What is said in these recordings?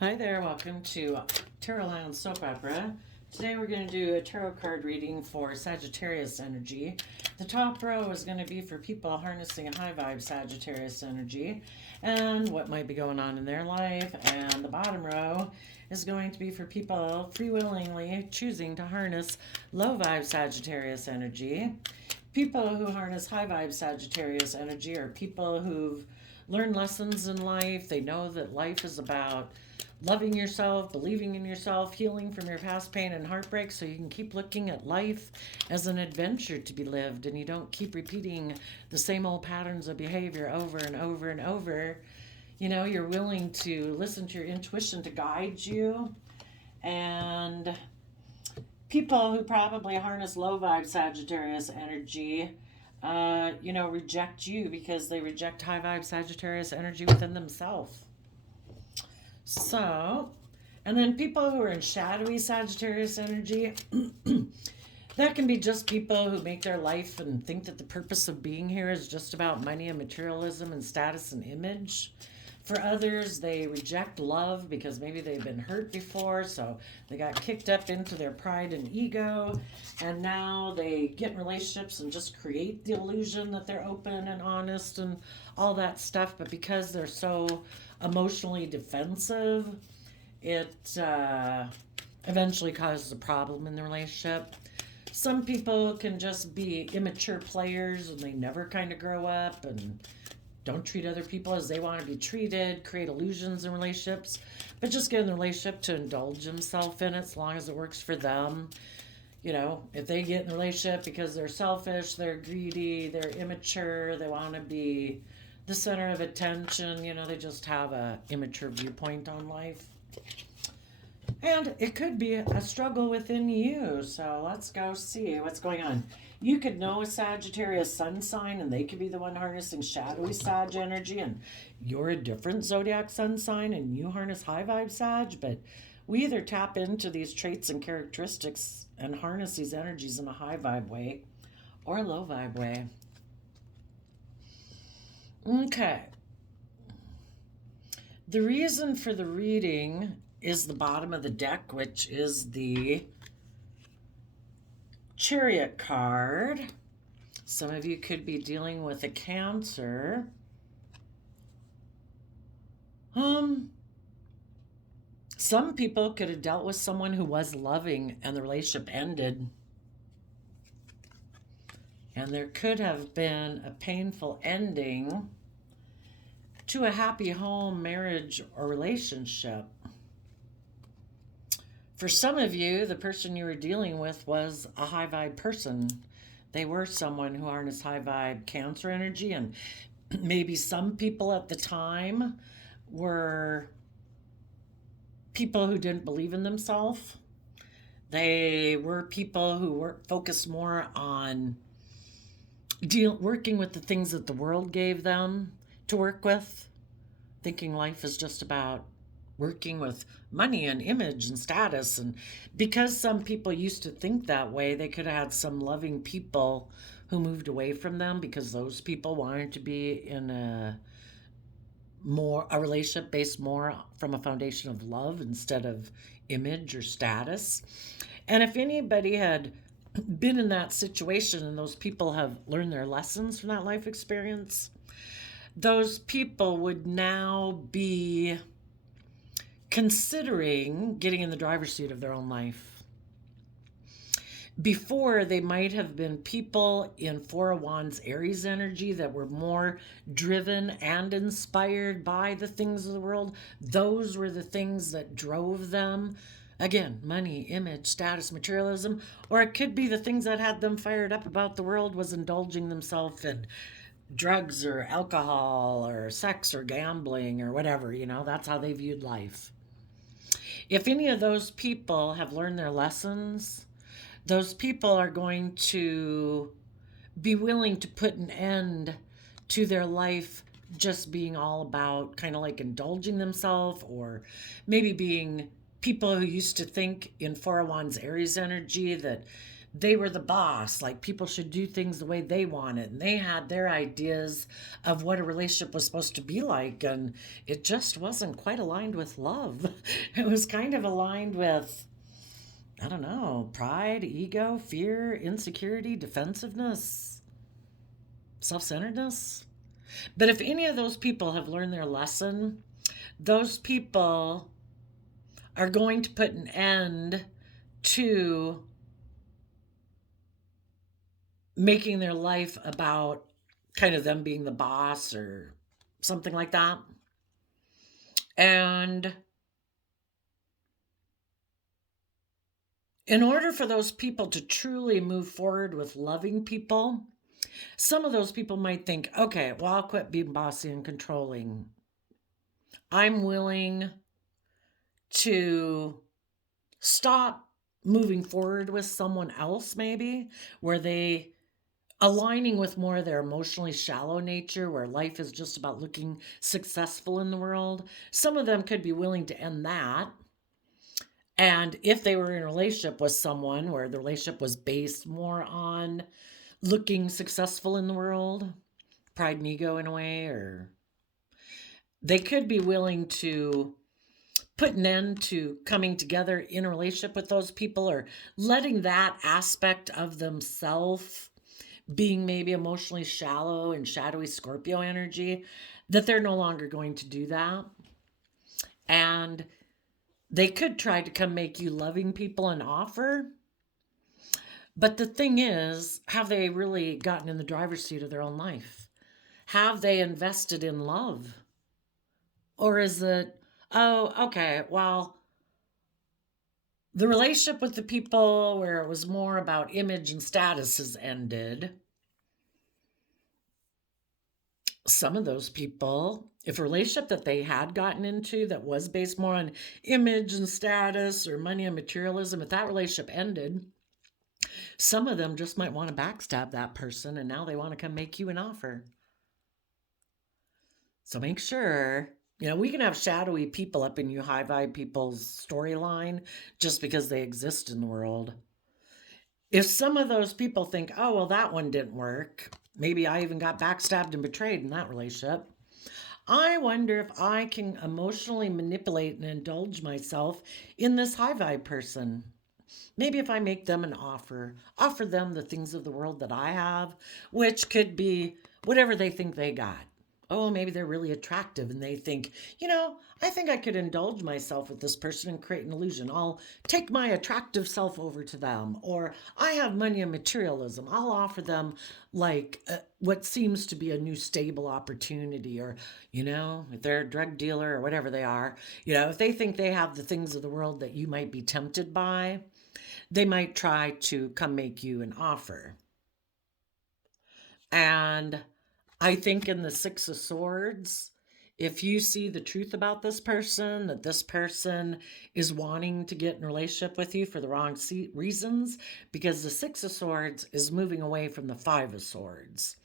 Hi there, welcome to Tarot Lounge Soap Opera. Today we're going to do a tarot card reading for Sagittarius energy. The top row is going to be for people harnessing a high vibe Sagittarius energy and what might be going on in their life. And the bottom row is going to be for people freewillingly choosing to harness low vibe Sagittarius energy. People who harness high vibe Sagittarius energy are people who've learned lessons in life. They know that life is about loving yourself, believing in yourself, healing from your past pain and heartbreak so you can keep looking at life as an adventure to be lived and you don't keep repeating the same old patterns of behavior over and over and over. You know, you're willing to listen to your intuition to guide you. And people who probably harness low vibe Sagittarius energy, reject you because they reject high vibe Sagittarius energy within themselves. So, and then people who are in shadowy Sagittarius energy, that can be just people who make their life and think that the purpose of being here is just about money and materialism and status and image. For others, they reject love because maybe they've been hurt before, so they got kicked up into their pride and ego, and now they get in relationships and just create the illusion that they're open and honest and all that stuff, but because they're so emotionally defensive, it eventually causes a problem in the relationship. Some people can just be immature players and they never kind of grow up and don't treat other people as they want to be treated, create illusions in relationships, but just get in the relationship to indulge themselves in it as long as it works for them. You know, if they get in a relationship because they're selfish, they're greedy, they're immature, they want to be the center of attention, they just have a immature viewpoint on life. And it could be a struggle within you. So let's go see what's going on. You could know a Sagittarius sun sign and they could be the one harnessing shadowy Sag energy, and you're a different zodiac sun sign and you harness high vibe Sag, but we either tap into these traits and characteristics and harness these energies in a high vibe way or a low vibe way. Okay. The reason for the reading is the bottom of the deck, which is the Chariot card. Some of you could be dealing with a Cancer. Some people could have dealt with someone who was loving and the relationship ended. And there could have been a painful ending to a happy home, marriage, or relationship. For some of you, the person you were dealing with was a high vibe person. They were someone who harnessed high vibe Cancer energy, and maybe some people at the time were people who didn't believe in themselves. They were people who were focused more on working with the things that the world gave them to work with, thinking life is just about working with money and image and status. And because some people used to think that way, they could have had some loving people who moved away from them because those people wanted to be in a relationship based more from a foundation of love instead of image or status. And if anybody had been in that situation and those people have learned their lessons from that life experience, those people would now be considering getting in the driver's seat of their own life. Before, they might have been people in Four of Wands Aries energy that were more driven and inspired by the things of the world. Those were the things that drove them. Again, money, image, status, materialism. Or it could be the things that had them fired up about the world was indulging themselves in drugs or alcohol or sex or gambling or whatever. That's how they viewed life. If any of those people have learned their lessons, those people are going to be willing to put an end to their life just being all about kind of like indulging themselves, or maybe being people who used to think in Four of Wands Aries energy that they were the boss, like people should do things the way they want it, and they had their ideas of what a relationship was supposed to be like, and it just wasn't quite aligned with love. It was kind of aligned with, I don't know, pride, ego, fear, insecurity, defensiveness, self-centeredness. But if any of those people have learned their lesson, those people are going to put an end to making their life about kind of them being the boss or something like that. And in order for those people to truly move forward with loving people, some of those people might think, okay, well, I'll quit being bossy and controlling. I'm willing to stop moving forward with someone else, maybe, where they aligning with more of their emotionally shallow nature, where life is just about looking successful in the world. Some of them could be willing to end that. And if they were in a relationship with someone where the relationship was based more on looking successful in the world, pride and ego in a way, or they could be willing to put an end to coming together in a relationship with those people, or letting that aspect of themselves being maybe emotionally shallow and shadowy Scorpio energy, that they're no longer going to do that. And they could try to come make you loving people an offer. But the thing is, have they really gotten in the driver's seat of their own life? Have they invested in love? Or is it, oh, okay, well, the relationship with the people where it was more about image and status has ended. Some of those people, if a relationship that they had gotten into that was based more on image and status or money and materialism, if that relationship ended, some of them just might want to backstab that person, and now they want to come make you an offer. So make sure, we can have shadowy people up in you high vibe people's storyline just because they exist in the world. If some of those people think, oh, well, that one didn't work, maybe I even got backstabbed and betrayed in that relationship, I wonder if I can emotionally manipulate and indulge myself in this high vibe person. Maybe if I make them an offer them the things of the world that I have, which could be whatever they think they got. Oh, maybe they're really attractive and they think, I think I could indulge myself with this person and create an illusion. I'll take my attractive self over to them. Or I have money and materialism. I'll offer them like what seems to be a new stable opportunity. Or, if they're a drug dealer or whatever they are, if they think they have the things of the world that you might be tempted by, they might try to come make you an offer. And I think in the Six of Swords, if you see the truth about this person, that this person is wanting to get in a relationship with you for the wrong reasons, because the Six of Swords is moving away from the Five of Swords.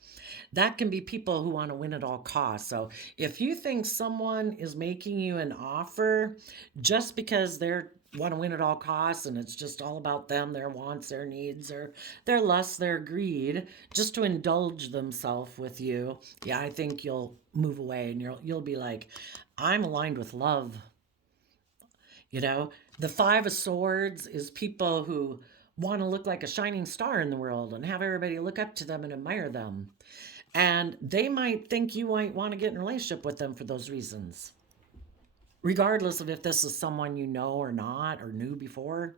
That can be people who want to win at all costs. So if you think someone is making you an offer just because they're want to win at all costs and it's just all about them, their wants, their needs, or their lust, their greed, just to indulge themselves with you, yeah, I think you'll move away and you'll be like, I'm aligned with love. The Five of Swords is people who want to look like a shining star in the world and have everybody look up to them and admire them. And they might think you might want to get in a relationship with them for those reasons, regardless of if this is someone you know or not or knew before.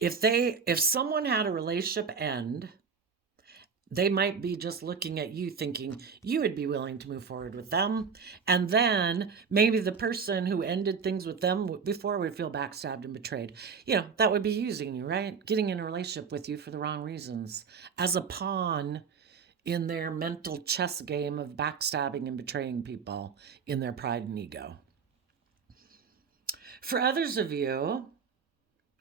If someone had a relationship end, they might be just looking at you thinking you would be willing to move forward with them. And then maybe the person who ended things with them before would feel backstabbed and betrayed. That would be using you, right? Getting in a relationship with you for the wrong reasons, as a pawn in their mental chess game of backstabbing and betraying people in their pride and ego. For others of you,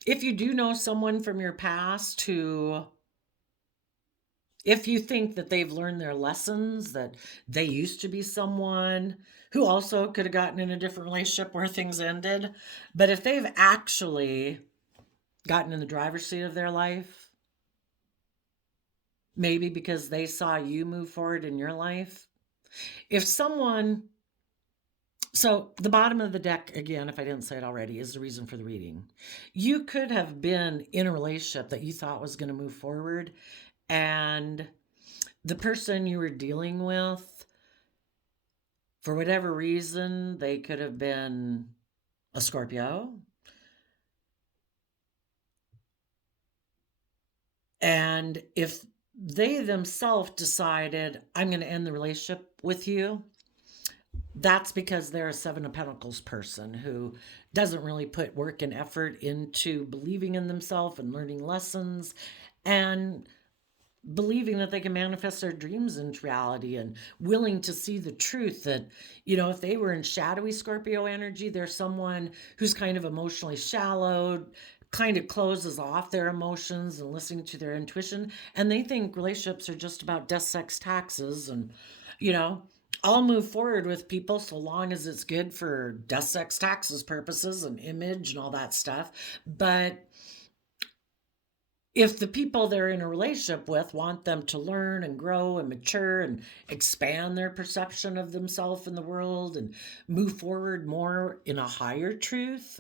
if you do know someone from your past who, if you think that they've learned their lessons, that they used to be someone who also could have gotten in a different relationship where things ended, but if they've actually gotten in the driver's seat of their life. Maybe because they saw you move forward in your life. If someone, so the bottom of the deck, again, if I didn't say it already, is the reason for the reading. You could have been in a relationship that you thought was going to move forward, and the person you were dealing with, for whatever reason, they could have been a Scorpio. And if they themselves decided, I'm going to end the relationship with you, that's because they're a Seven of Pentacles person who doesn't really put work and effort into believing in themselves and learning lessons and believing that they can manifest their dreams into reality and willing to see the truth that, if they were in shadowy Scorpio energy, they're someone who's kind of emotionally shallow, kind of closes off their emotions and listening to their intuition. And they think relationships are just about death, sex, taxes. And, you know, I'll move forward with people so long as it's good for death, sex, taxes purposes and image and all that stuff. But if the people they're in a relationship with want them to learn and grow and mature and expand their perception of themselves in the world and move forward more in a higher truth,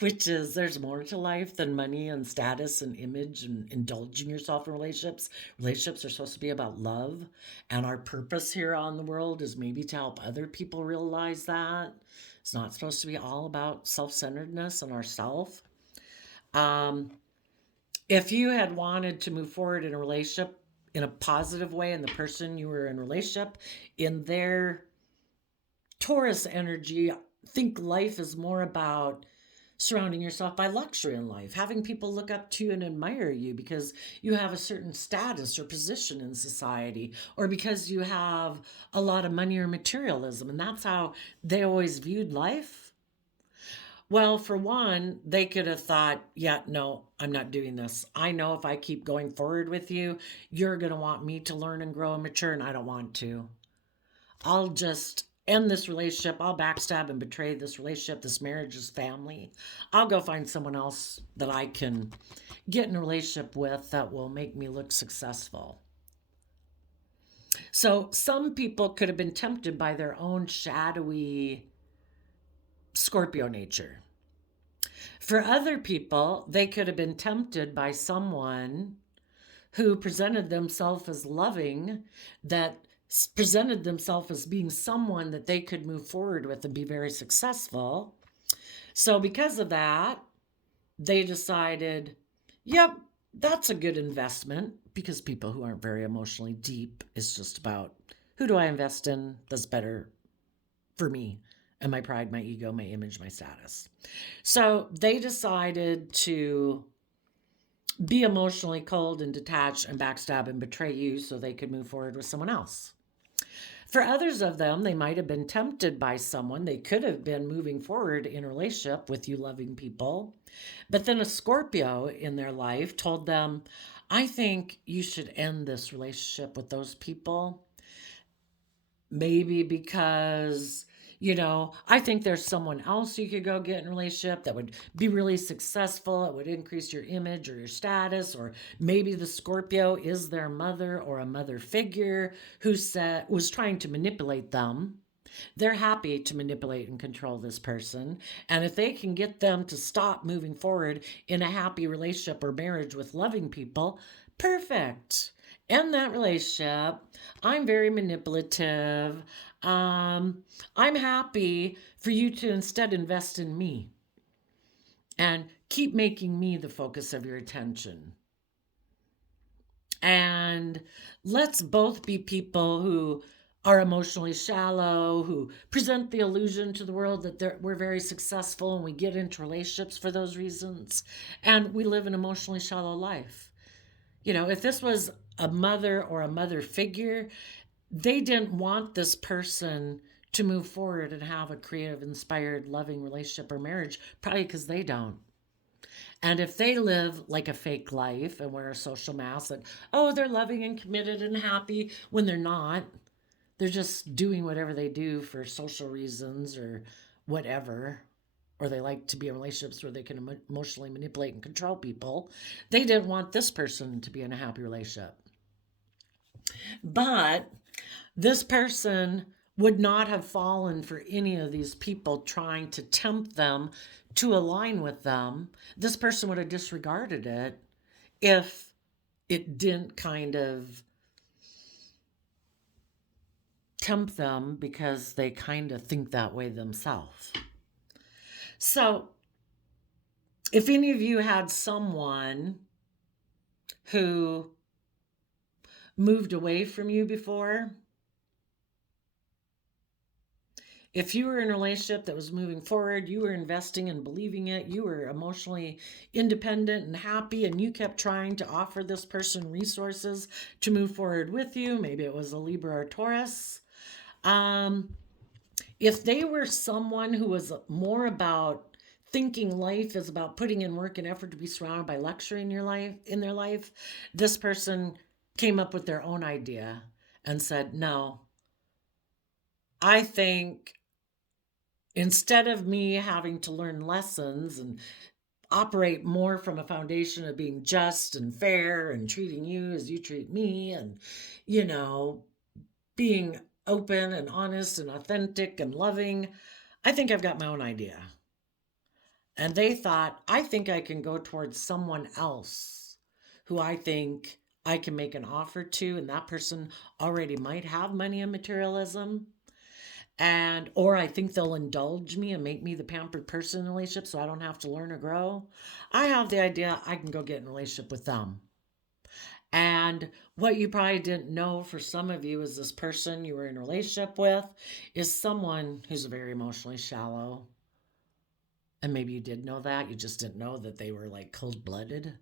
which is there's more to life than money and status and image and indulging yourself in relationships. Relationships are supposed to be about love, and our purpose here on the world is maybe to help other people realize that. It's not supposed to be all about self-centeredness and ourself. Um, if you had wanted to move forward in a relationship in a positive way and the person you were in a relationship in their Taurus energy, think life is more about surrounding yourself by luxury in life, having people look up to you and admire you because you have a certain status or position in society, or because you have a lot of money or materialism. And that's how they always viewed life. Well, for one, they could have thought, yeah, no, I'm not doing this. I know if I keep going forward with you, you're going to want me to learn and grow and mature, and I don't want to. I'll just end this relationship. I'll backstab and betray this relationship, this marriage, this family. I'll go find someone else that I can get in a relationship with that will make me look successful. So some people could have been tempted by their own shadowy Scorpio nature. For other people, they could have been tempted by someone who presented themselves as loving, that presented themselves as being someone that they could move forward with and be very successful. So, because of that, they decided, yep, that's a good investment, because people who aren't very emotionally deep is just about who do I invest in that's better for me and my pride, my ego, my image, my status. So they decided to be emotionally cold and detached and backstab and betray you so they could move forward with someone else. For others of them, they might have been tempted by someone. They could have been moving forward in a relationship with you loving people. But then a Scorpio in their life told them, I think you should end this relationship with those people. Maybe because, I think there's someone else you could go get in a relationship that would be really successful. It would increase your image or your status, or maybe the Scorpio is their mother or a mother figure who was trying to manipulate them. They're happy to manipulate and control this person. And if they can get them to stop moving forward in a happy relationship or marriage with loving people, perfect. End that relationship. I'm very manipulative. I'm happy for you to instead invest in me and keep making me the focus of your attention. And let's both be people who are emotionally shallow, who present the illusion to the world that we're very successful, and we get into relationships for those reasons. And we live an emotionally shallow life. If this was a mother or a mother figure, they didn't want this person to move forward and have a creative, inspired, loving relationship or marriage, probably because they don't. And if they live like a fake life and wear a social mask that, oh, they're loving and committed and happy, when they're not, they're just doing whatever they do for social reasons or whatever. or they like to be in relationships where they can emotionally manipulate and control people. They didn't want this person to be in a happy relationship. But this person would not have fallen for any of these people trying to tempt them to align with them. This person would have disregarded it if it didn't kind of tempt them because they kind of think that way themselves. So, if any of you had someone who moved away from you before, if you were in a relationship that was moving forward, you were investing and believing it, you were emotionally independent and happy, and you kept trying to offer this person resources to move forward with you, maybe it was a Libra or Taurus. If they were someone who was more about thinking life is about putting in work and effort to be surrounded by luxury in their life, this person came up with their own idea and said, no, I think instead of me having to learn lessons and operate more from a foundation of being just and fair and treating you as you treat me and, you know, being open and honest and authentic and loving, I think I've got my own idea. And they thought, I think I can go towards someone else who I think I can make an offer to, and that person already might have money and materialism. Or I think they'll indulge me and make me the pampered person in the relationship so I don't have to learn or grow. I have the idea I can go get in a relationship with them. And what you probably didn't know for some of you is this person you were in a relationship with is someone who's very emotionally shallow. And maybe you did know that. You just didn't know that they were like cold blooded.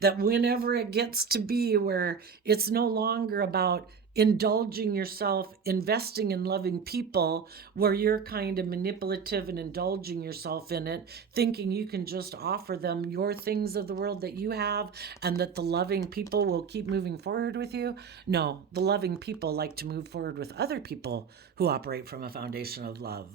That whenever it gets to be where it's no longer about indulging yourself, investing in loving people, where you're kind of manipulative and indulging yourself in it, thinking you can just offer them your things of the world that you have and that the loving people will keep moving forward with you. No, the loving people like to move forward with other people who operate from a foundation of love.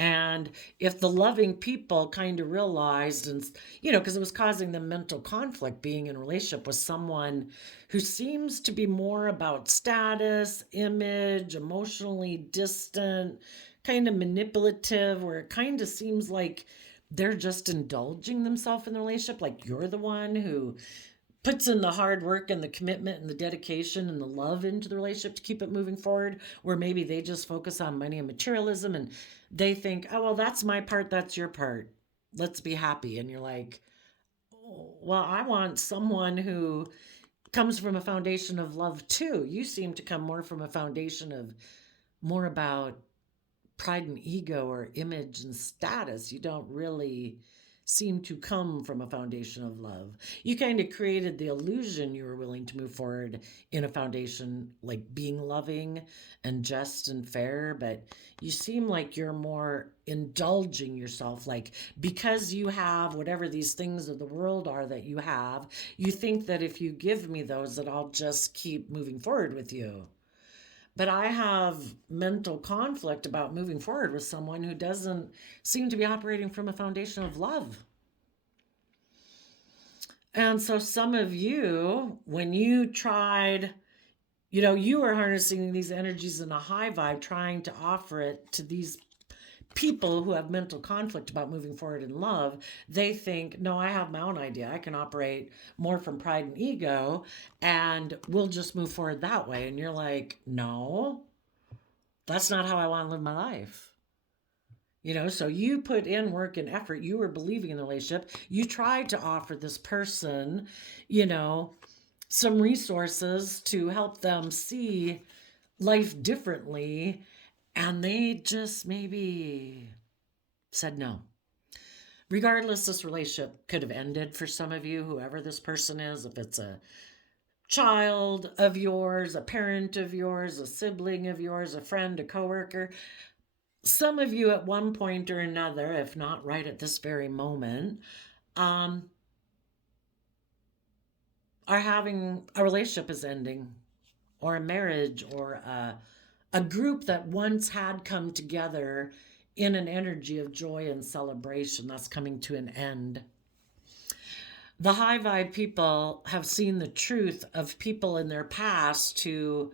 And if the loving people kind of realized, and because it was causing them mental conflict being in a relationship with someone who seems to be more about status, image, emotionally distant, kind of manipulative, where it kind of seems like they're just indulging themselves in the relationship, like you're the one who puts in the hard work and the commitment and the dedication and the love into the relationship to keep it moving forward, where maybe they just focus on money and materialism and they think, oh, well, that's my part, that's your part. Let's be happy. And you're like, oh, well, I want someone who comes from a foundation of love too. You seem to come more from a foundation of more about pride and ego or image and status. You don't really seem to come from a foundation of love. You kind of created the illusion you were willing to move forward in a foundation like being loving and just and fair, but you seem like you're more indulging yourself, like because you have whatever these things of the world are that you have, you think that if you give me those that I'll just keep moving forward with you. But I have mental conflict about moving forward with someone who doesn't seem to be operating from a foundation of love. And so some of you, when you tried, you were harnessing these energies in a high vibe, trying to offer it to these people who have mental conflict about moving forward in love. They think, no, I have my own idea. I can operate more from pride and ego and we'll just move forward that way. And you're like, no, that's not how I want to live my life. So you put in work and effort. You were believing in the relationship. You tried to offer this person, some resources to help them see life differently. And they just maybe said no. Regardless, this relationship could have ended for some of you, whoever this person is, if it's a child of yours, a parent of yours, a sibling of yours, a friend, a coworker. Some of you at one point or another, if not right at this very moment, are having a relationship is ending, or a marriage, or a group that once had come together in an energy of joy and celebration that's coming to an end. The high vibe people have seen the truth of people in their past who,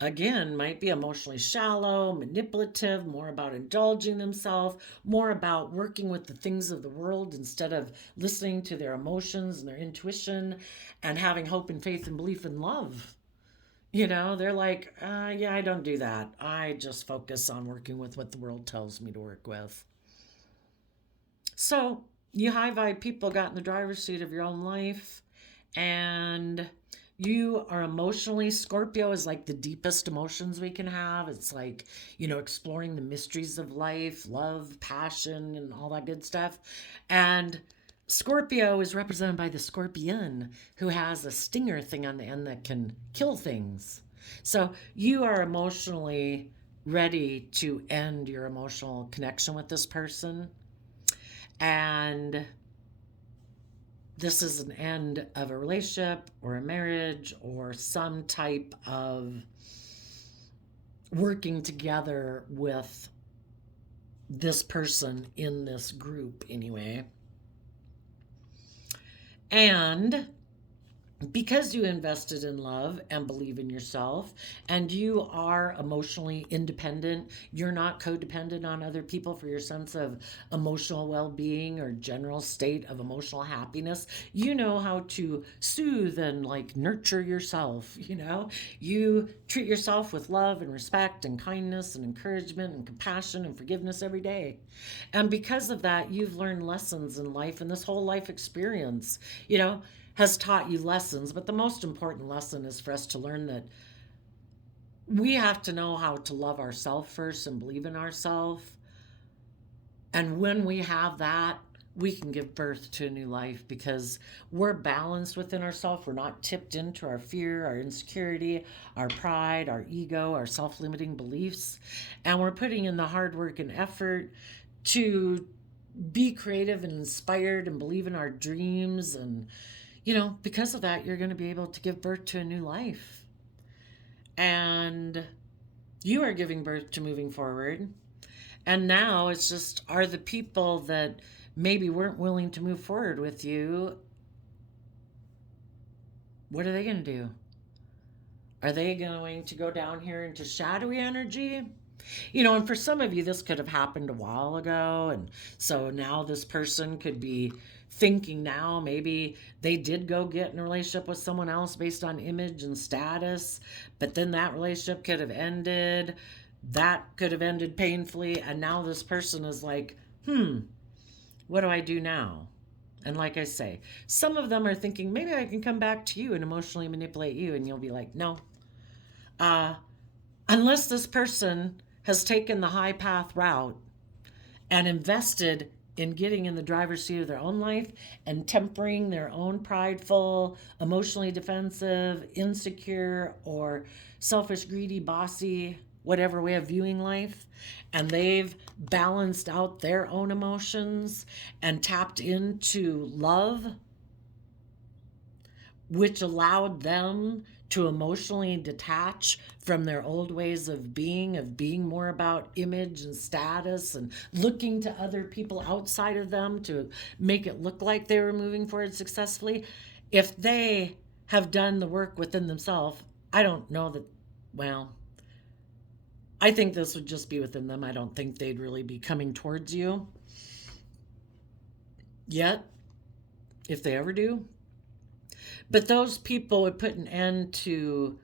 again, might be emotionally shallow, manipulative, more about indulging themselves, more about working with the things of the world instead of listening to their emotions and their intuition and having hope and faith and belief in love. They're like, yeah, I don't do that. I just focus on working with what the world tells me to work with. So, you high vibe people got in the driver's seat of your own life, and you are emotionally, Scorpio is like the deepest emotions we can have. It's like, exploring the mysteries of life, love, passion, and all that good stuff. And Scorpio is represented by the scorpion, who has a stinger thing on the end that can kill things. So you are emotionally ready to end your emotional connection with this person. And this is an end of a relationship or a marriage or some type of working together with this person in this group, anyway. And because you invested in love and believe in yourself, and you are emotionally independent, you're not codependent on other people for your sense of emotional well-being or general state of emotional happiness. You know how to soothe and like nurture yourself. You treat yourself with love and respect and kindness and encouragement and compassion and forgiveness every day. And because of that, you've learned lessons in life, and this whole life experience has taught you lessons. But the most important lesson is for us to learn that we have to know how to love ourselves first and believe in ourselves. And when we have that, we can give birth to a new life because we're balanced within ourselves. We're not tipped into our fear, our insecurity, our pride, our ego, our self-limiting beliefs. And we're putting in the hard work and effort to be creative and inspired and believe in our dreams. And because of that, you're going to be able to give birth to a new life. And you are giving birth to moving forward. And now it's just, are the people that maybe weren't willing to move forward with you, what are they going to do? Are they going to go down here into shadowy energy? And for some of you, this could have happened a while ago. And so now this person could be thinking now maybe they did go get in a relationship with someone else based on image and status, but then that relationship could have ended. That could have ended painfully. And now this person is like, what do I do now? And like I say, some of them are thinking, maybe I can come back to you and emotionally manipulate you. And you'll be like, no. Unless this person has taken the high path route and invested in getting in the driver's seat of their own life and tempering their own prideful, emotionally defensive, insecure, or selfish, greedy, bossy, whatever way of viewing life, and they've balanced out their own emotions and tapped into love, which allowed them to emotionally detach from their old ways of being more about image and status and looking to other people outside of them to make it look like they were moving forward successfully. If they have done the work within themselves, I don't know that, well, I think this would just be within them. I don't think they'd really be coming towards you yet, if they ever do. But those people would put an end to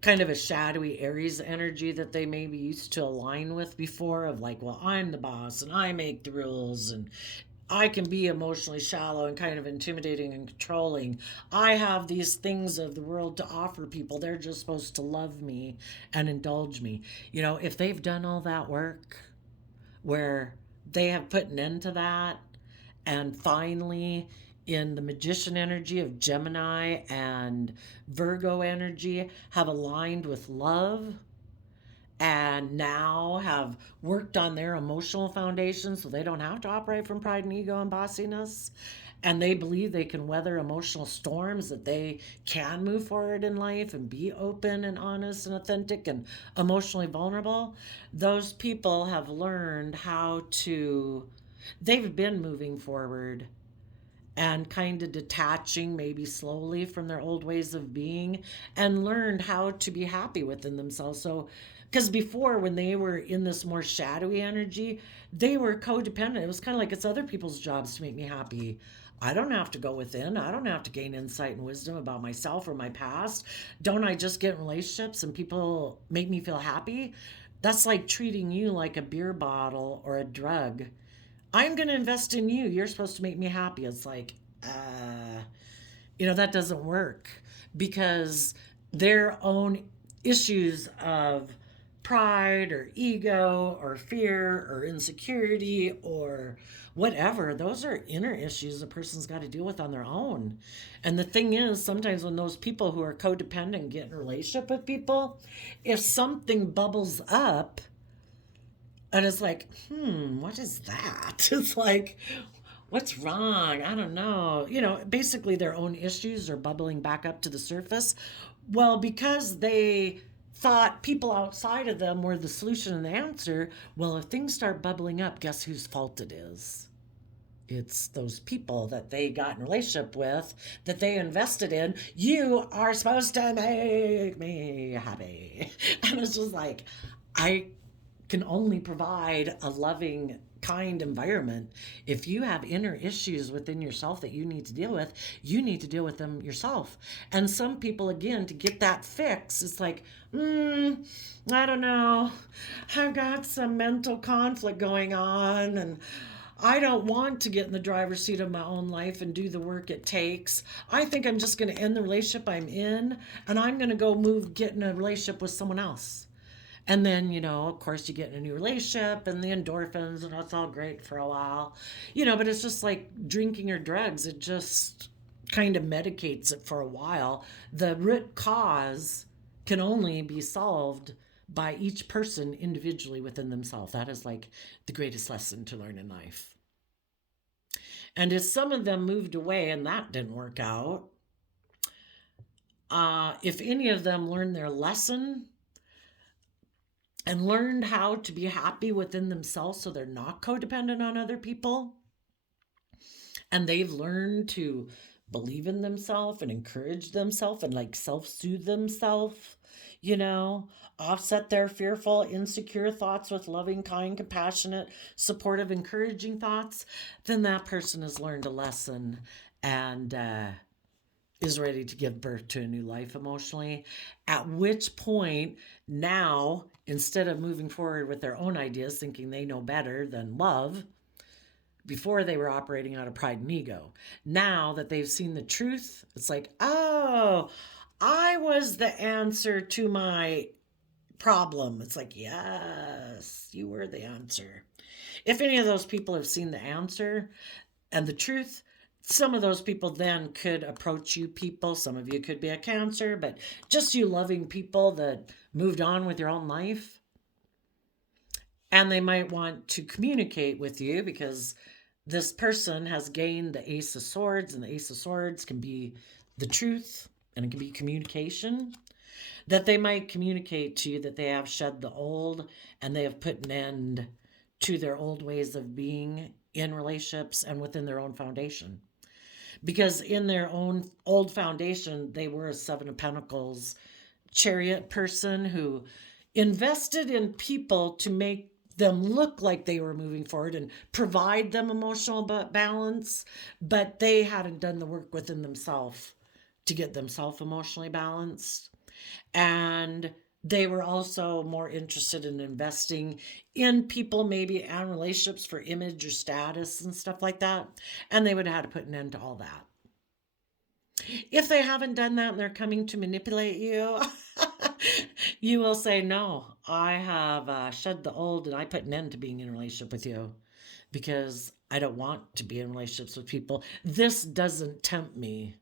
kind of a shadowy Aries energy that they maybe used to align with before, of like, well, I'm the boss and I make the rules and I can be emotionally shallow and kind of intimidating and controlling. I have these things of the world to offer people. They're just supposed to love me and indulge me. If they've done all that work where they have put an end to that, and finally in the magician energy of Gemini and Virgo energy have aligned with love and now have worked on their emotional foundation so they don't have to operate from pride and ego and bossiness, and they believe they can weather emotional storms, that they can move forward in life and be open and honest and authentic and emotionally vulnerable, those people have learned how to, they've been moving forward and kind of detaching maybe slowly from their old ways of being and learned how to be happy within themselves. So, because before, when they were in this more shadowy energy, they were codependent. It was kind of like it's other people's jobs to make me happy. I don't have to go within. I don't have to gain insight and wisdom about myself or my past. Don't I just get in relationships and people make me feel happy? That's like treating you like a beer bottle or a drug. I'm going to invest in you. You're supposed to make me happy. It's like, that doesn't work because their own issues of pride or ego or fear or insecurity or whatever, those are inner issues a person's got to deal with on their own. And the thing is, sometimes when those people who are codependent get in a relationship with people, if something bubbles up, and it's like, what is that? It's like, what's wrong? I don't know. Basically their own issues are bubbling back up to the surface. Well, because they thought people outside of them were the solution and the answer, well, if things start bubbling up, guess whose fault it is? It's those people that they got in a relationship with, that they invested in. You are supposed to make me happy. And it's just like, I can only provide a loving, kind environment. If you have inner issues within yourself that you need to deal with, you need to deal with them yourself. And some people, again, to get that fix, it's like, I don't know. I've got some mental conflict going on, and I don't want to get in the driver's seat of my own life and do the work it takes. I think I'm just going to end the relationship I'm in, and I'm going to go get in a relationship with someone else. And then, of course, you get in a new relationship and the endorphins, and it's all great for a while. But it's just like drinking or drugs. It just kind of medicates it for a while. The root cause can only be solved by each person individually within themselves. That is like the greatest lesson to learn in life. And if some of them moved away and that didn't work out, if any of them learned their lesson and learned how to be happy within themselves so they're not codependent on other people, and they've learned to believe in themselves and encourage themselves and like self-soothe themselves, offset their fearful, insecure thoughts with loving, kind, compassionate, supportive, encouraging thoughts, then that person has learned a lesson and is ready to give birth to a new life emotionally. At which point, now, instead of moving forward with their own ideas, thinking they know better than love, before they were operating out of pride and ego. Now that they've seen the truth, it's like, oh, I was the answer to my problem. It's like, yes, you were the answer. If any of those people have seen the answer and the truth, some of those people then could approach you people. Some of you could be a Cancer, but just you loving people that moved on with your own life. And they might want to communicate with you because this person has gained the Ace of Swords, and the Ace of Swords can be the truth and it can be communication. That they might communicate to you that they have shed the old and they have put an end to their old ways of being in relationships and within their own foundation. Because in their own old foundation, they were a Seven of Pentacles chariot person who invested in people to make them look like they were moving forward and provide them emotional balance, but they hadn't done the work within themselves to get themselves emotionally balanced. And they were also more interested in investing in people, maybe and relationships for image or status and stuff like that. And they would have had to put an end to all that. If they haven't done that and they're coming to manipulate you, you will say, no, I have shed the old and I put an end to being in a relationship with you because I don't want to be in relationships with people. This doesn't tempt me.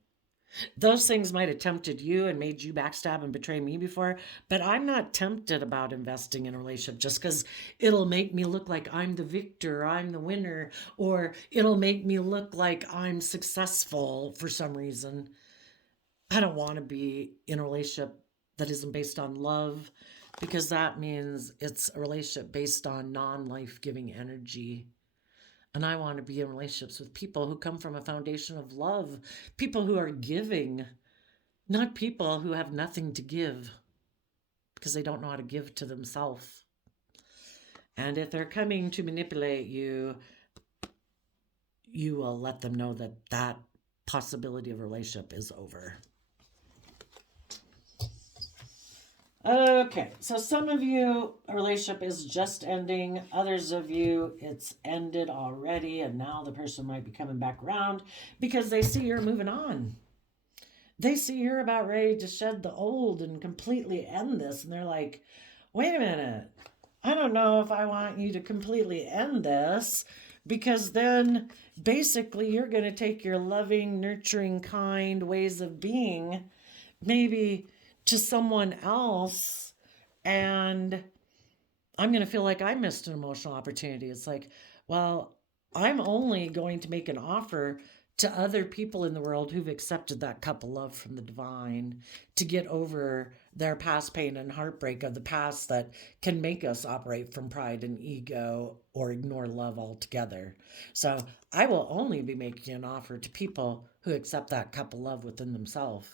Those things might have tempted you and made you backstab and betray me before, but I'm not tempted about investing in a relationship just because it'll make me look like I'm the victor, I'm the winner, or it'll make me look like I'm successful for some reason. I don't want to be in a relationship that isn't based on love because that means it's a relationship based on non life giving energy. And I want to be in relationships with people who come from a foundation of love, people who are giving, not people who have nothing to give because they don't know how to give to themselves. And if they're coming to manipulate you, you will let them know that that possibility of a relationship is over. Okay, so some of you, a relationship is just ending. Others of you, it's ended already, and now the person might be coming back around because they see you're moving on. They see you're about ready to shed the old and completely end this, and they're like, wait a minute, I don't know if I want you to completely end this because then basically you're going to take your loving, nurturing, kind ways of being maybe to someone else, and I'm going to feel like I missed an emotional opportunity. It's like, well, I'm only going to make an offer to other people in the world who've accepted that cup of love from the divine to get over their past pain and heartbreak of the past that can make us operate from pride and ego or ignore love altogether. So I will only be making an offer to people who accept that cup of love within themselves.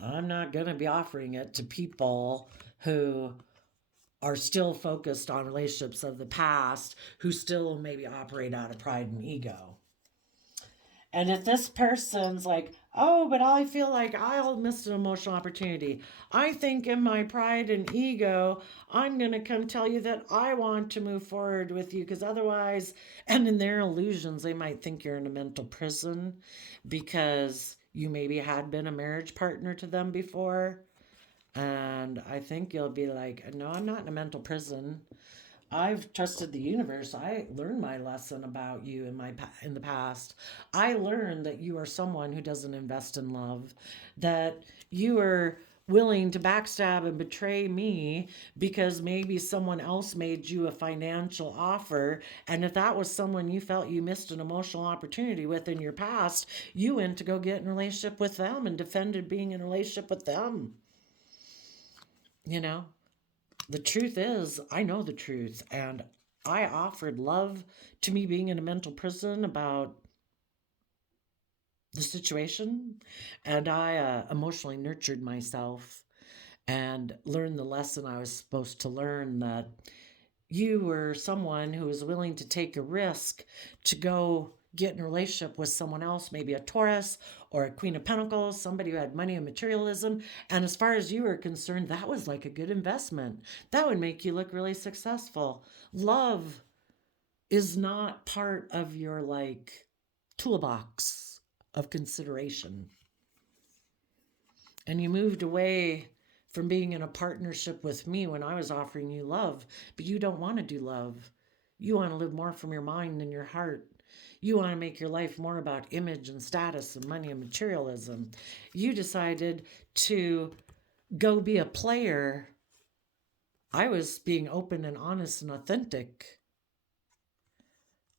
I'm not going to be offering it to people who are still focused on relationships of the past, who still maybe operate out of pride and ego. And if this person's like, oh, but I feel like I'll miss an emotional opportunity, I think in my pride and ego, I'm going to come tell you that I want to move forward with you because otherwise, and in their illusions, they might think you're in a mental prison because you maybe had been a marriage partner to them before. And I think you'll be like, no, I'm not in a mental prison. I've trusted the universe. I learned my lesson about you in the past. I learned that you are someone who doesn't invest in love, that you are willing to backstab and betray me because maybe someone else made you a financial offer, and if that was someone you felt you missed an emotional opportunity with in your past, you went to go get in a relationship with them and defended being in a relationship with them. You know, the truth is, I know the truth, and I offered love to me being in a mental prison about the situation, and I emotionally nurtured myself and learned the lesson I was supposed to learn, that you were someone who was willing to take a risk to go get in a relationship with someone else, maybe a Taurus or a Queen of Pentacles, somebody who had money and materialism. And as far as you were concerned, that was like a good investment. That would make you look really successful. Love is not part of your like toolbox of consideration. And you moved away from being in a partnership with me when I was offering you love, but you don't want to do love. You want to live more from your mind than your heart. You want to make your life more about image and status and money and materialism. You decided to go be a player. I was being open and honest and authentic.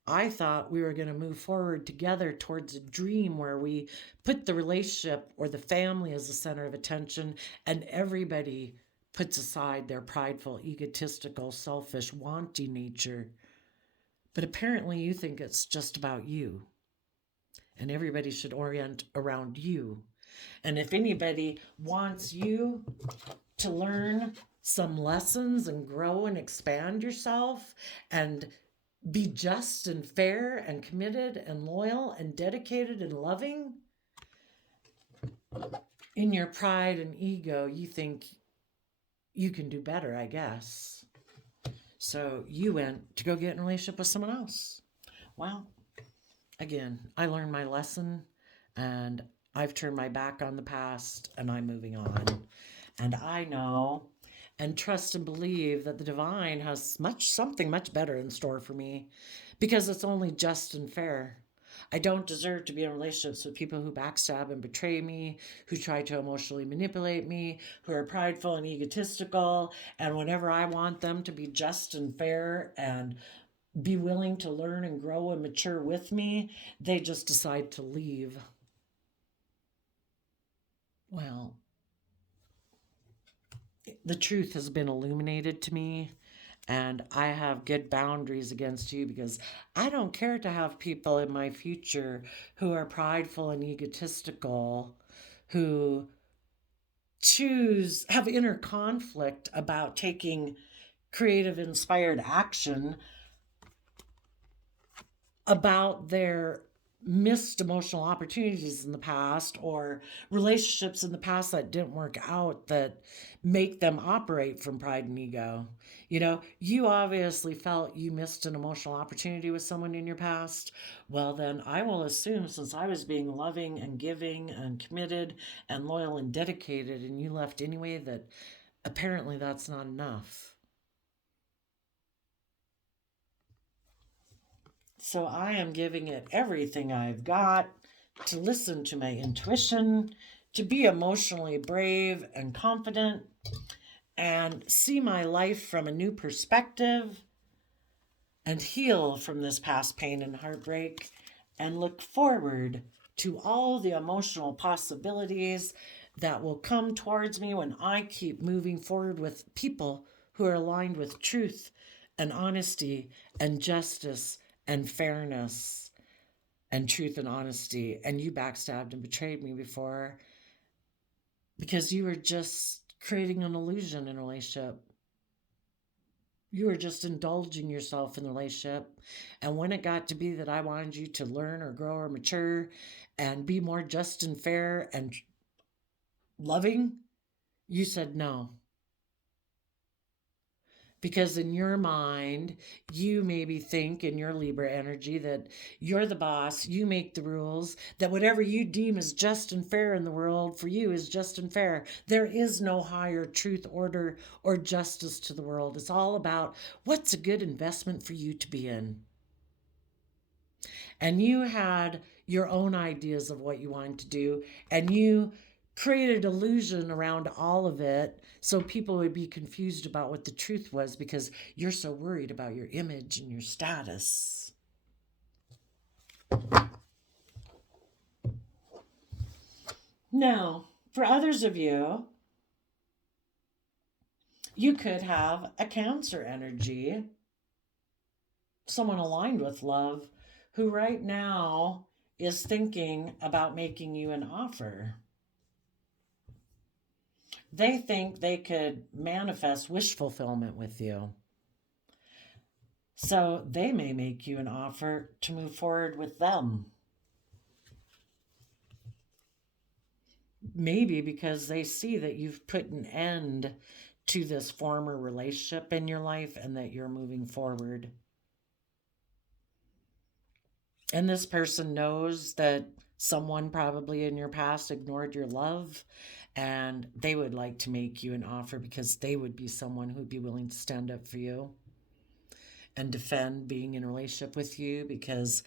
I thought we were going to move forward together towards a dream where we put the relationship or the family as the center of attention, and everybody puts aside their prideful, egotistical, selfish, wanting nature. But apparently you think it's just about you, and everybody should orient around you. And if anybody wants you to learn some lessons and grow and expand yourself and be just and fair and committed and loyal and dedicated and loving, in your pride and ego, you think you can do better, I guess. So you went to go get in a relationship with someone else. Well, again, I learned my lesson, and I've turned my back on the past, and I'm moving on. And I know and trust and believe that the divine has something much better in store for me because it's only just and fair. I don't deserve to be in relationships with people who backstab and betray me, who try to emotionally manipulate me, who are prideful and egotistical. And whenever I want them to be just and fair and be willing to learn and grow and mature with me, they just decide to leave. Well, the truth has been illuminated to me, and I have good boundaries against you because I don't care to have people in my future who are prideful and egotistical, who have inner conflict about taking creative, inspired action about their missed emotional opportunities in the past or relationships in the past that didn't work out that make them operate from pride and ego. You know, you obviously felt you missed an emotional opportunity with someone in your past. Well, then I will assume, since I was being loving and giving and committed and loyal and dedicated, and you left anyway, that apparently that's not enough. So I am giving it everything I've got to listen to my intuition, to be emotionally brave and confident, and see my life from a new perspective, and heal from this past pain and heartbreak, and look forward to all the emotional possibilities that will come towards me when I keep moving forward with people who are aligned with truth and honesty and justice and fairness and truth and honesty. And you backstabbed and betrayed me before because you were just creating an illusion in a relationship. You were just indulging yourself in the relationship. And when it got to be that I wanted you to learn or grow or mature and be more just and fair and loving, you said no. Because in your mind, you maybe think in your Libra energy that you're the boss, you make the rules, that whatever you deem as just and fair in the world for you is just and fair. There is no higher truth, order, or justice to the world. It's all about what's a good investment for you to be in. And you had your own ideas of what you wanted to do, and you created illusion around all of it so people would be confused about what the truth was because you're so worried about your image and your status. Now, for others of you, you could have a Cancer energy, someone aligned with love, who right now is thinking about making you an offer. They think they could manifest wish fulfillment with you. So they may make you an offer to move forward with them. Maybe because they see that you've put an end to this former relationship in your life and that you're moving forward. And this person knows that someone probably in your past ignored your love, and they would like to make you an offer because they would be someone who'd be willing to stand up for you and defend being in a relationship with you because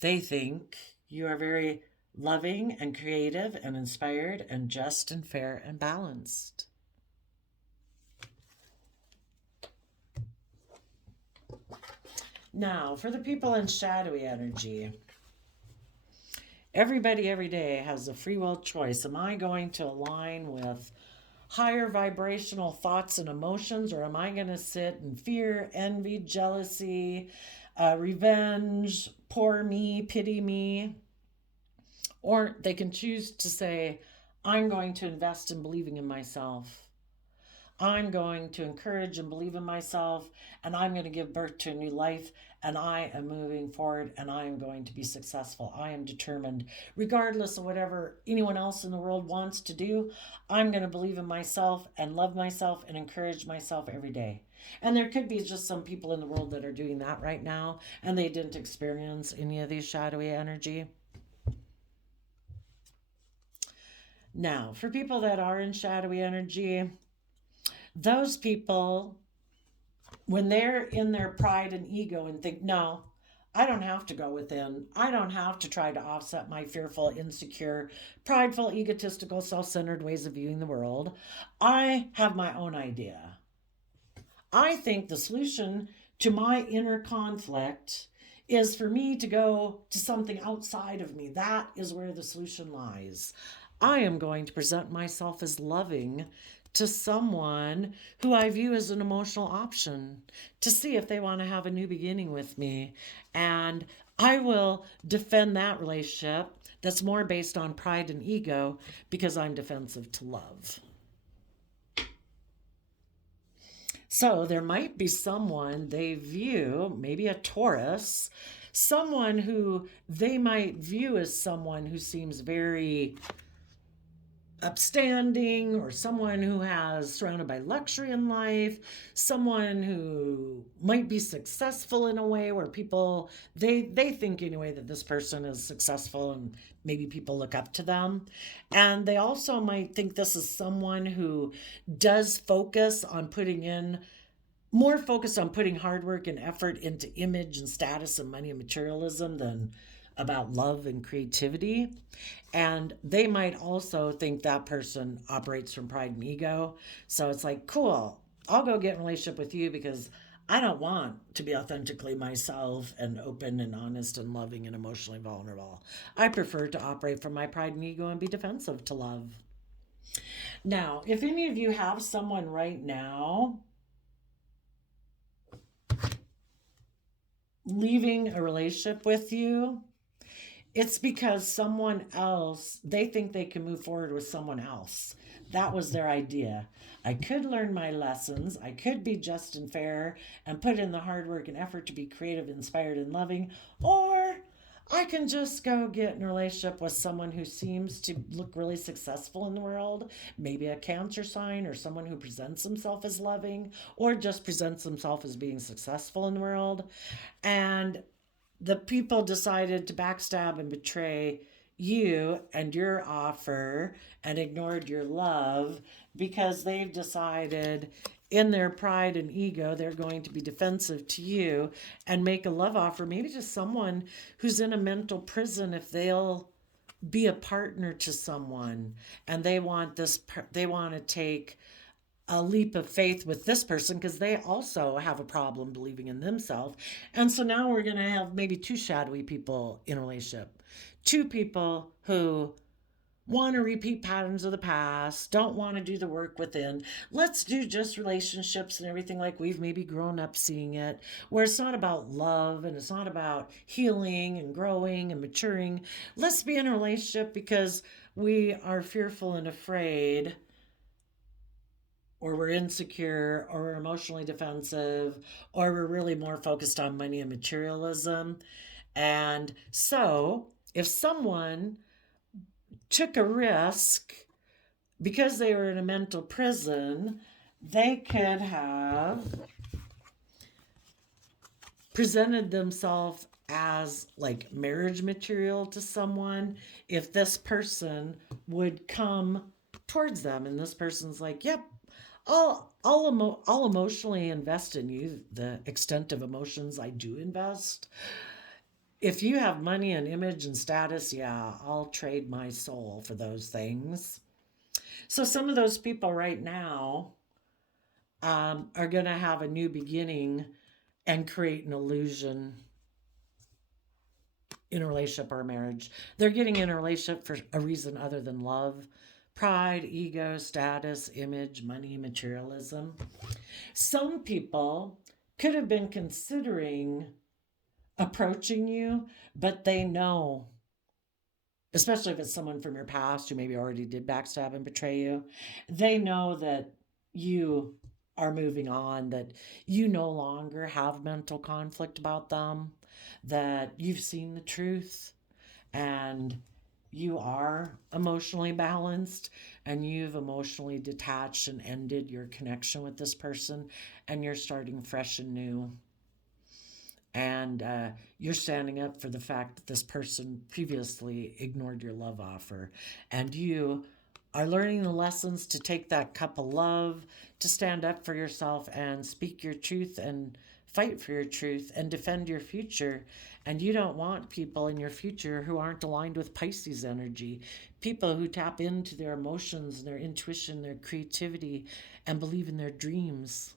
they think you are very loving and creative and inspired and just and fair and balanced. Now, for the people in shadowy energy, everybody every day has a free will choice. Am I going to align with higher vibrational thoughts and emotions, or am I going to sit in fear, envy, jealousy, revenge, poor me, pity me? Or they can choose to say, I'm going to invest in believing in myself. I'm going to encourage and believe in myself, and I'm going to give birth to a new life, and I am moving forward, and I am going to be successful. I am determined. Regardless of whatever anyone else in the world wants to do, I'm going to believe in myself and love myself and encourage myself every day. And there could be just some people in the world that are doing that right now, and they didn't experience any of these shadowy energy. Now, for people that are in shadowy energy, those people, when they're in their pride and ego and think, no, I don't have to go within. I don't have to try to offset my fearful, insecure, prideful, egotistical, self centered ways of viewing the world. I have my own idea. I think the solution to my inner conflict is for me to go to something outside of me. That is where the solution lies. I am going to present myself as loving to someone who I view as an emotional option to see if they want to have a new beginning with me. And I will defend that relationship that's more based on pride and ego because I'm defensive to love. So there might be someone they view, maybe a Taurus, someone who they might view as someone who seems very upstanding, or someone who has surrounded by luxury in life, someone who might be successful in a way where people they think anyway that this person is successful and maybe people look up to them. And they also might think this is someone who does focus on putting in more focused on putting hard work and effort into image and status and money and materialism than about love and creativity. And they might also think that person operates from pride and ego. So it's like, cool, I'll go get in a relationship with you because I don't want to be authentically myself and open and honest and loving and emotionally vulnerable. I prefer to operate from my pride and ego and be defensive to love. Now, if any of you have someone right now leaving a relationship with you, it's because someone else, they think they can move forward with someone else. That was their idea. I could learn my lessons. I could be just and fair and put in the hard work and effort to be creative, inspired, and loving. Or I can just go get in a relationship with someone who seems to look really successful in the world, maybe a Cancer sign or someone who presents himself as loving or just presents himself as being successful in the world. And the people decided to backstab and betray you and your offer and ignored your love because they've decided in their pride and ego they're going to be defensive to you and make a love offer maybe to someone who's in a mental prison if they'll be a partner to someone. And they want to take a leap of faith with this person because they also have a problem believing in themselves. And so now we're going to have maybe two shadowy people in a relationship. Two people who want to repeat patterns of the past, don't want to do the work within. Let's do just relationships and everything like we've maybe grown up seeing it, where it's not about love and it's not about healing and growing and maturing. Let's be in a relationship because we are fearful and afraid, or we're insecure, or we're emotionally defensive, or we're really more focused on money and materialism. And so, if someone took a risk because they were in a mental prison, they could have presented themselves as like marriage material to someone if this person would come towards them and this person's like, yep, I'll emotionally invest in you, the extent of emotions I do invest. If you have money and image and status, yeah, I'll trade my soul for those things. So some of those people right now are going to have a new beginning and create an illusion in a relationship or a marriage. They're getting in a relationship for a reason other than love, pride, ego, status, image, money, materialism. Some people could have been considering approaching you, but they know, especially if it's someone from your past who maybe already did backstab and betray you, they know that you are moving on, that you no longer have mental conflict about them, that you've seen the truth and you are emotionally balanced and you've emotionally detached and ended your connection with this person and you're starting fresh and new. And you're standing up for the fact that this person previously ignored your love offer. And you are learning the lessons to take that cup of love, to stand up for yourself and speak your truth and fight for your truth, and defend your future. And you don't want people in your future who aren't aligned with Pisces energy, people who tap into their emotions and their intuition, their creativity, and believe in their dreams.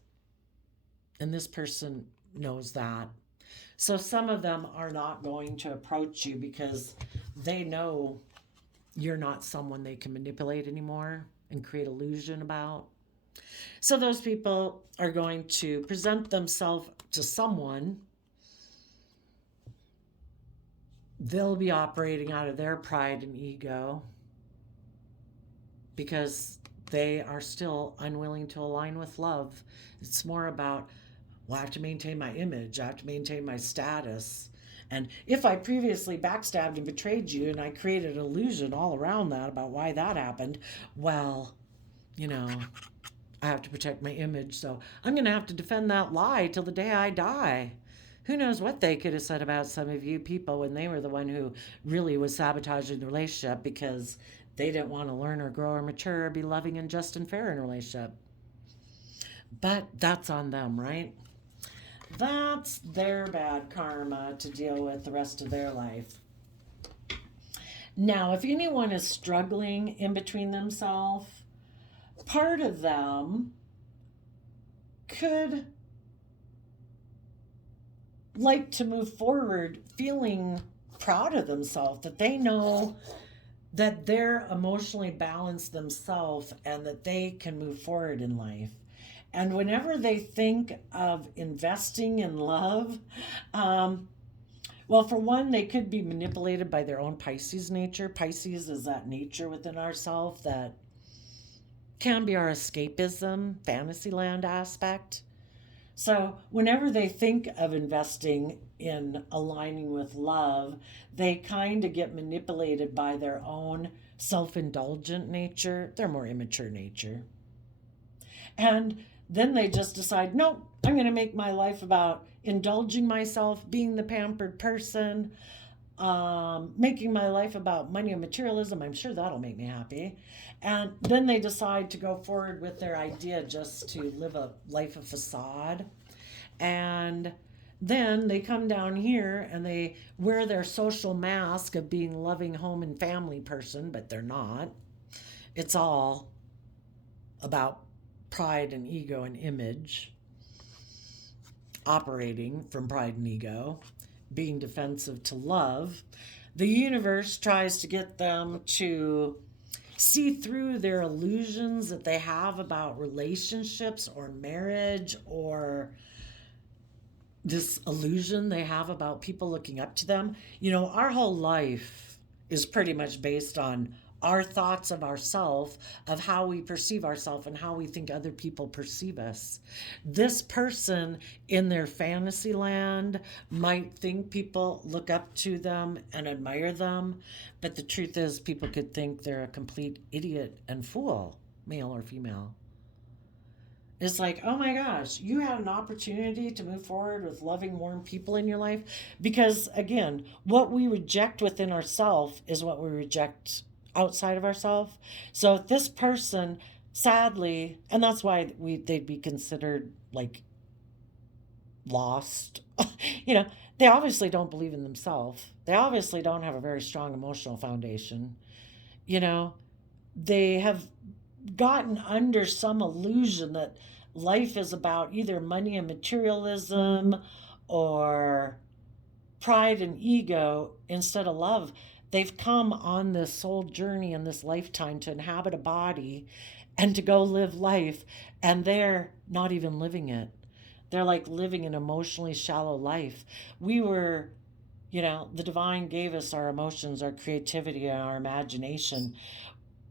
And this person knows that. So some of them are not going to approach you because they know you're not someone they can manipulate anymore and create illusion about. So those people are going to present themselves to someone. They'll be operating out of their pride and ego because they are still unwilling to align with love. It's more about, well, I have to maintain my image, I have to maintain my status. And if I previously backstabbed and betrayed you and I created an illusion all around that about why that happened, well, I have to protect my image. So I'm going to have to defend that lie till the day I die. Who knows what they could have said about some of you people when they were the one who really was sabotaging the relationship because they didn't want to learn or grow or mature or be loving and just and fair in a relationship. But that's on them, right? That's their bad karma to deal with the rest of their life. Now, if anyone is struggling in between themselves, part of them could like to move forward feeling proud of themselves, that they know that they're emotionally balanced themselves and that they can move forward in life. And whenever they think of investing in love, well, for one, they could be manipulated by their own Pisces nature. Pisces is that nature within ourselves that can be our escapism, fantasyland aspect. So whenever they think of investing in aligning with love, they kind of get manipulated by their own self-indulgent nature, their more immature nature. And then they just decide, no, I'm going to make my life about indulging myself, being the pampered person, making my life about money and materialism. I'm sure that'll make me happy. And then they decide to go forward with their idea just to live a life of facade. And then they come down here and they wear their social mask of being loving home and family person, but they're not. It's all about pride and ego and image, operating from pride and ego, being defensive to love. The universe tries to get them to see through their illusions that they have about relationships or marriage, or this illusion they have about people looking up to them. Our whole life is pretty much based on our thoughts of ourselves, of how we perceive ourselves and how we think other people perceive us. This person in their fantasy land might think people look up to them and admire them, but the truth is people could think they're a complete idiot and fool, male or female. It's like, oh my gosh, you had an opportunity to move forward with loving, warm people in your life. Because again, what we reject within ourselves is what we reject outside of ourselves. So if this person, sadly, and that's why they'd be considered like lost. They obviously don't believe in themselves. They obviously don't have a very strong emotional foundation. They have gotten under some illusion that life is about either money and materialism or pride and ego instead of love. They've come on this soul journey in this lifetime to inhabit a body and to go live life, and they're not even living it. They're like living an emotionally shallow life. The divine gave us our emotions, our creativity, and our imagination.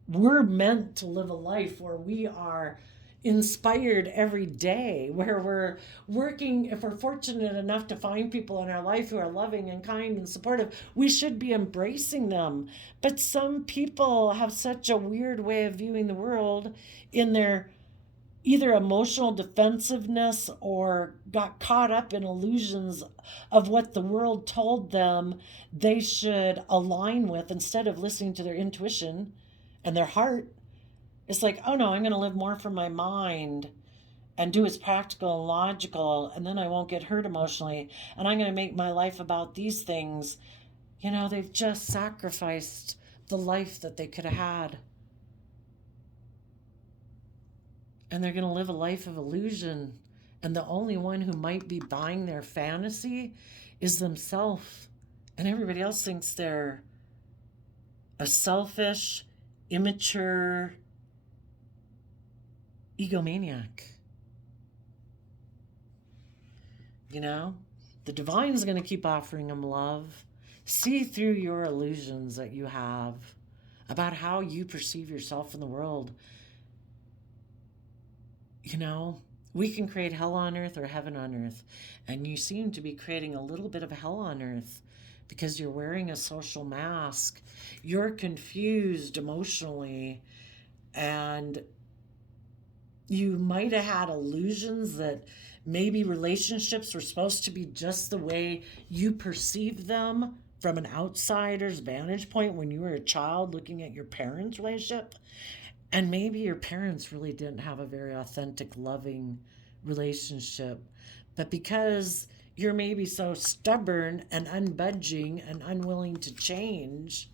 We're meant to live a life where we are inspired every day, where we're working. If we're fortunate enough to find people in our life who are loving and kind and supportive, we should be embracing them. But some people have such a weird way of viewing the world in their either emotional defensiveness or got caught up in illusions of what the world told them they should align with instead of listening to their intuition and their heart. It's like, oh no, I'm going to live more from my mind and do what's practical and logical, and then I won't get hurt emotionally, and I'm going to make my life about these things. They've just sacrificed the life that they could have had. And they're going to live a life of illusion. And the only one who might be buying their fantasy is themself. And everybody else thinks they're a selfish, immature egomaniac. The divine's going to keep offering them love. See through your illusions that you have about how you perceive yourself in the world. We can create hell on earth or heaven on earth. And you seem to be creating a little bit of hell on earth because you're wearing a social mask. You're confused emotionally, and you might have had illusions that maybe relationships were supposed to be just the way you perceive them from an outsider's vantage point when you were a child looking at your parents' relationship. And maybe your parents really didn't have a very authentic, loving relationship. But because you're maybe so stubborn and unbudging and unwilling to change,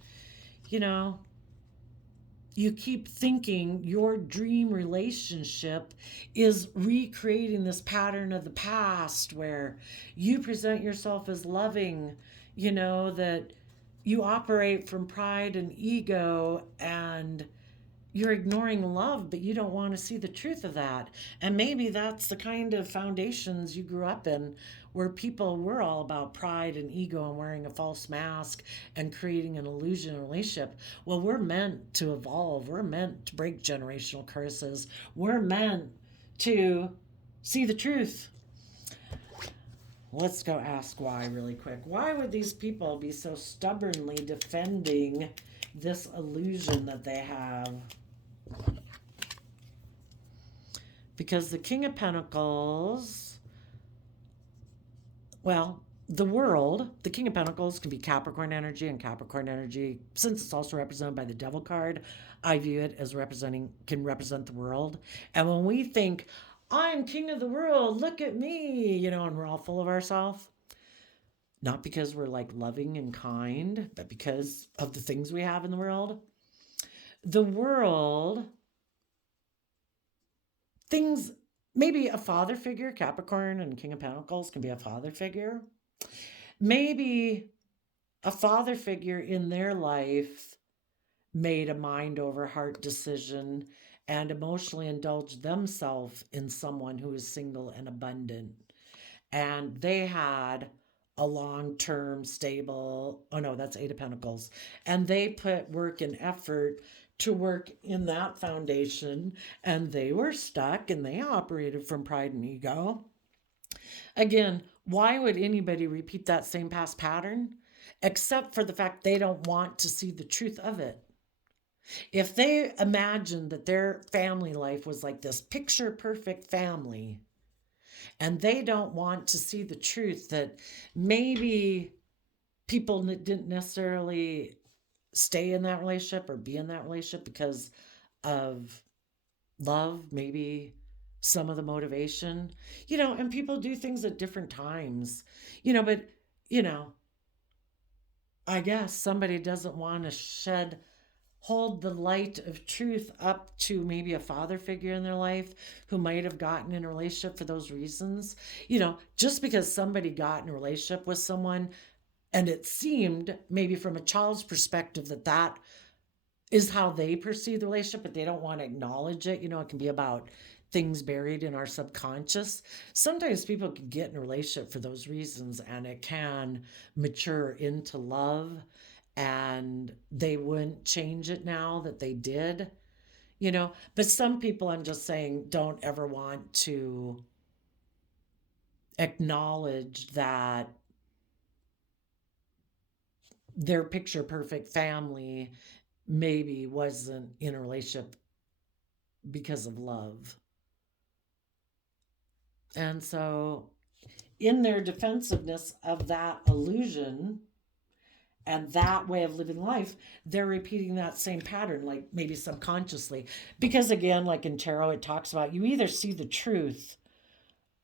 you keep thinking your dream relationship is recreating this pattern of the past where you present yourself as loving, that you operate from pride and ego, and you're ignoring love, but you don't want to see the truth of that. And maybe that's the kind of foundations you grew up in, where people were all about pride and ego and wearing a false mask and creating an illusion of relationship. Well, we're meant to evolve. We're meant to break generational curses. We're meant to see the truth. Let's go ask why really quick. Why would these people be so stubbornly defending this illusion that they have? Because the King of Pentacles, the world, the King of Pentacles can be Capricorn energy, and Capricorn energy, since it's also represented by the Devil card, I view it as can represent the world. And when we think, I'm king of the world, look at me, and we're all full of ourselves, not because we're like loving and kind, but because of the things we have in the world. The world, things, maybe a father figure, Capricorn and King of Pentacles can be a father figure. Maybe a father figure in their life made a mind over heart decision and emotionally indulged themselves in someone who is single and abundant. And they had a long-term stable, that's Eight of Pentacles. And they put work and effort to work in that foundation, and they were stuck and they operated from pride and ego. Again, why would anybody repeat that same past pattern? Except for the fact they don't want to see the truth of it. If they imagined that their family life was like this picture perfect family, and they don't want to see the truth that maybe people didn't necessarily stay in that relationship or be in that relationship because of love, maybe some of the motivation, and people do things at different times, but, I guess somebody doesn't want to hold the light of truth up to maybe a father figure in their life who might have gotten in a relationship for those reasons. Just because somebody got in a relationship with someone and it seemed maybe from a child's perspective that is how they perceive the relationship, but they don't want to acknowledge it. It can be about things buried in our subconscious. Sometimes people can get in a relationship for those reasons and it can mature into love, and they wouldn't change it now that they did, But some people, I'm just saying, don't ever want to acknowledge that their picture perfect family maybe wasn't in a relationship because of love. And so, in their defensiveness of that illusion And that way of living life, they're repeating that same pattern, like maybe subconsciously. Because again, like in tarot, it talks about you either see the truth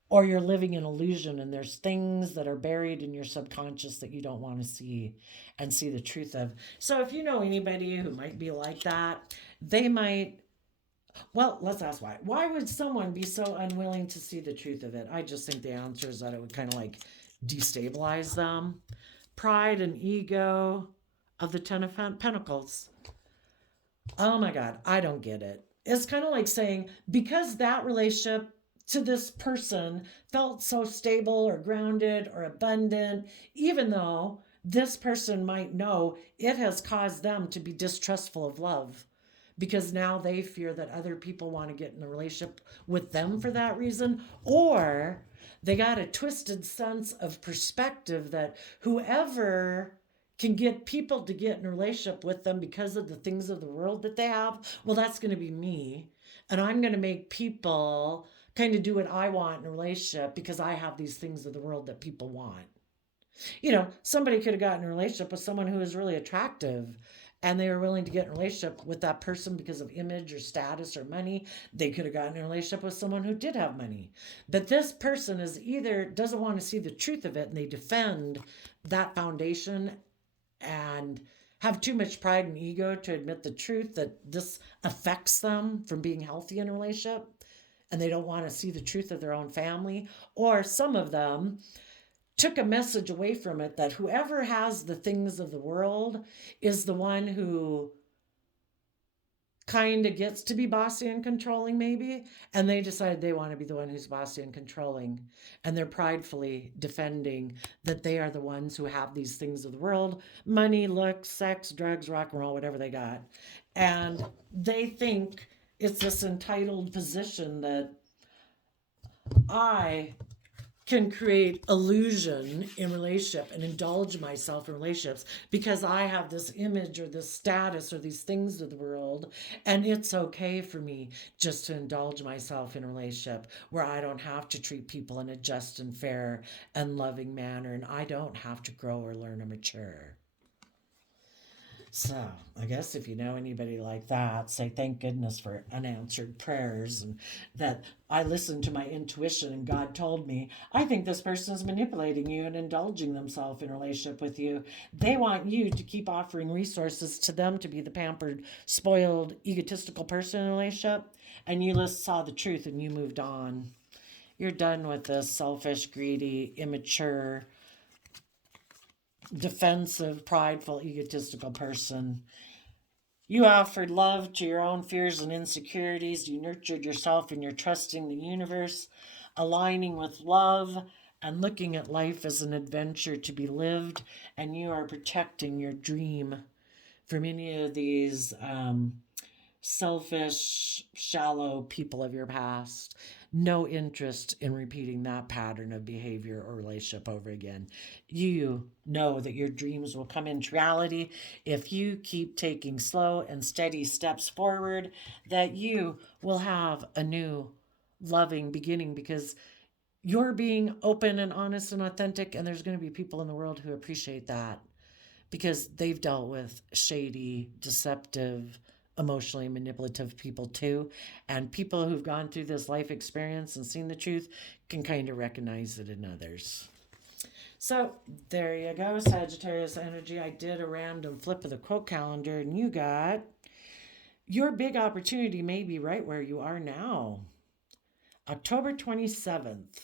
or you're living in illusion, and there's things that are buried in your subconscious that you don't want to see and see the truth of. So if you know anybody who might be like that, they might, well, let's ask why. Why would someone be so unwilling to see the truth of it? I just think the answer is that it would kind of like destabilize them. Pride and ego of the Ten of Pentacles. Oh my God, I don't get it. It's kind of like saying, because that relationship to this person felt so stable or grounded or abundant, even though this person might know it has caused them to be distrustful of love because now they fear that other people want to get in a relationship with them for that reason, or they got a twisted sense of perspective that whoever can get people to get in a relationship with them because of the things of the world that they have, well, that's going to be me. And I'm going to make people kind of do what I want in a relationship because I have these things of the world that people want. You know, somebody could have gotten in a relationship with someone who was really attractive and they were willing to get in a relationship with that person because of image or status or money. They could have gotten in a relationship with someone who did have money. But this person is either doesn't want to see the truth of it and they defend that foundation and have too much pride and ego to admit the truth that this affects them from being healthy in a relationship, and they don't want to see the truth of their own family. Or some of them took a message away from it that whoever has the things of the world is the one who kind of gets to be bossy and controlling, maybe. And they decide they want to be the one who's bossy and controlling. And they're pridefully defending that they are the ones who have these things of the world: money, looks, sex, drugs, rock and roll, whatever they got. And they think it's this entitled position that I can create illusion in relationship and indulge myself in relationships because I have this image or this status or these things of the world, and it's okay for me just to indulge myself in a relationship where I don't have to treat people in a just and fair and loving manner, and I don't have to grow or learn or mature. So, I guess if you know anybody like that, say thank goodness for unanswered prayers and that I listened to my intuition and God told me, I think this person is manipulating you and indulging themselves in a relationship with you. They want you to keep offering resources to them to be the pampered, spoiled, egotistical person in a relationship. And you just saw the truth and you moved on. You're done with this selfish, greedy, immature, defensive, prideful, egotistical person. You offered love to your own fears and insecurities. You nurtured yourself and you're trusting the universe, aligning with love and looking at life as an adventure to be lived. And you are protecting your dream from any of these selfish, shallow people of your past. No interest in repeating that pattern of behavior or relationship over again. You know that your dreams will come into reality if you keep taking slow and steady steps forward, that you will have a new loving beginning because you're being open and honest and authentic, and there's going to be people in the world who appreciate that because they've dealt with shady, deceptive, emotionally manipulative people too. And people who've gone through this life experience and seen the truth can kind of recognize it in others. So there you go, Sagittarius energy. I did a random flip of the quote calendar, and you got your big opportunity may be right where you are now. October 27th.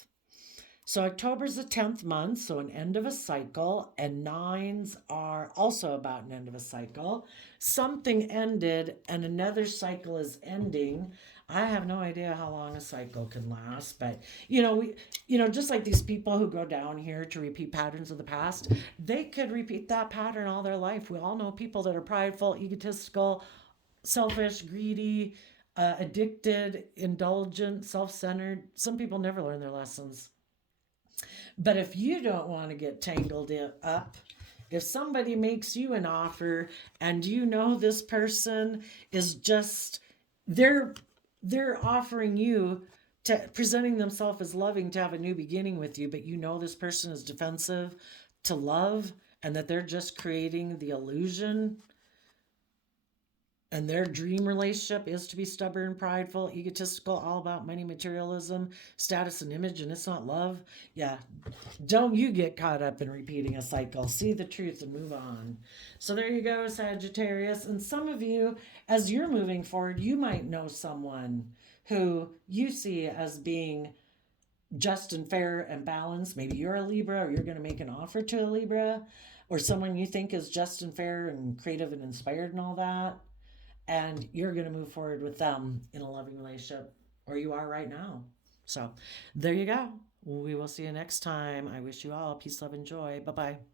So October's the 10th month, so an end of a cycle, and nines are also about an end of a cycle. Something ended and another cycle is ending. I have no idea how long a cycle can last, but just like these people who go down here to repeat patterns of the past, they could repeat that pattern all their life. We all know people that are prideful, egotistical, selfish, greedy, addicted, indulgent, self-centered. Some people never learn their lessons. But if you don't want to get tangled up, if somebody makes you an offer and you know this person is just they're offering you to presenting themselves as loving to have a new beginning with you, but you know this person is defensive to love and that they're just creating the illusion, and their dream relationship is to be stubborn, prideful, egotistical, all about money, materialism, status, and image, and it's not love. Yeah, don't you get caught up in repeating a cycle. See the truth and move on. So there you go, Sagittarius. And some of you, as you're moving forward, you might know someone who you see as being just and fair and balanced. Maybe you're a Libra, or you're going to make an offer to a Libra, or someone you think is just and fair and creative and inspired and all that. And you're going to move forward with them in a loving relationship, or you are right now. So there you go. We will see you next time. I wish you all peace, love, and joy. Bye bye.